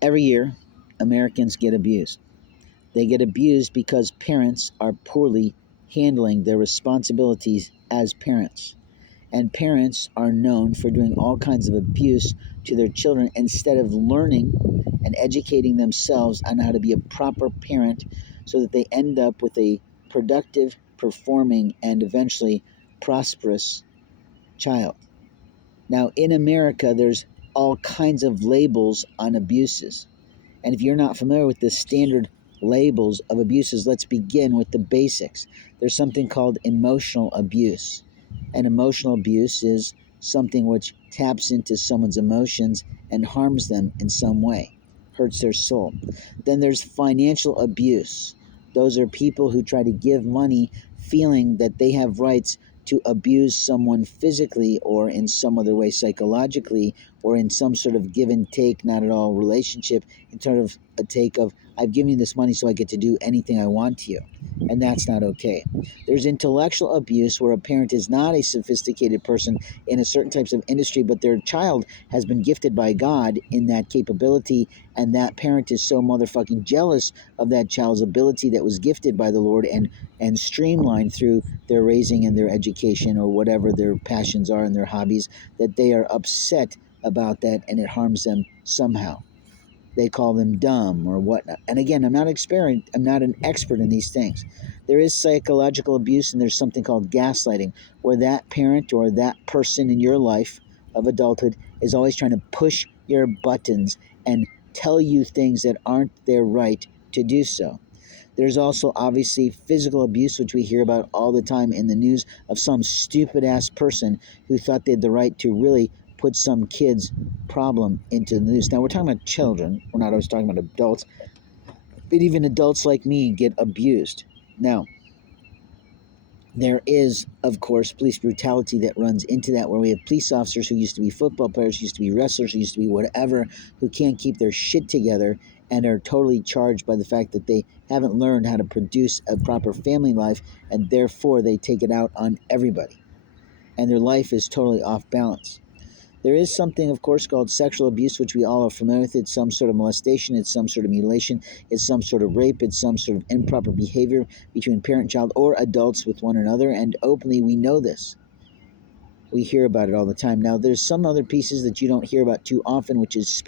Every year, Americans get abused. They get abused because parents are poorly handling their responsibilities as parents. And parents are known for doing all kinds of abuse to their children instead of learning and educating themselves on how to be a proper parent so that they end up with a productive, performing, and eventually prosperous child. Now, in America, there's all kinds of labels on abuses. And if you're not familiar with the standard labels of abuses, let's begin with the basics. There's something called emotional abuse. And emotional abuse is something which taps into someone's emotions and harms them in some way, hurts their soul. Then there's financial abuse. Those are people who try to give money feeling that they have rights to abuse someone physically or in some other way psychologically or in some sort of give and take, not at all relationship, in terms of a take of, I've given you this money so I get to do anything I want to you. And that's not okay. There's intellectual abuse where a parent is not a sophisticated person in a certain types of industry, but their child has been gifted by God in that capability, and that parent is so motherfucking jealous of that child's ability that was gifted by the Lord and streamlined through their raising and their education or whatever their passions are and their hobbies, that they are upset about that and it harms them somehow. They call them dumb or whatnot. And again, I'm not an expert in these things. There is psychological abuse and there's something called gaslighting, where that parent or that person in your life of adulthood is always trying to push your buttons and tell you things that aren't their right to do so. There's also obviously physical abuse, which we hear about all the time in the news, of some stupid ass person who thought they had the right to really put some kid's problem into the news. Now, we're talking about children. We're not always talking about adults. But even adults like me get abused. Now, there is, of course, police brutality that runs into that, where we have police officers who used to be football players, used to be wrestlers, used to be whatever, who can't keep their shit together and are totally charged by the fact that they haven't learned how to produce a proper family life, and therefore they take it out on everybody. And their life is totally off balance. There is something, of course, called sexual abuse, which we all are familiar with. It's some sort of molestation, it's some sort of mutilation, it's some sort of rape, it's some sort of improper behavior between parent and child or adults with one another, and openly we know this. We hear about it all the time. Now, there's some other pieces that you don't hear about too often, which is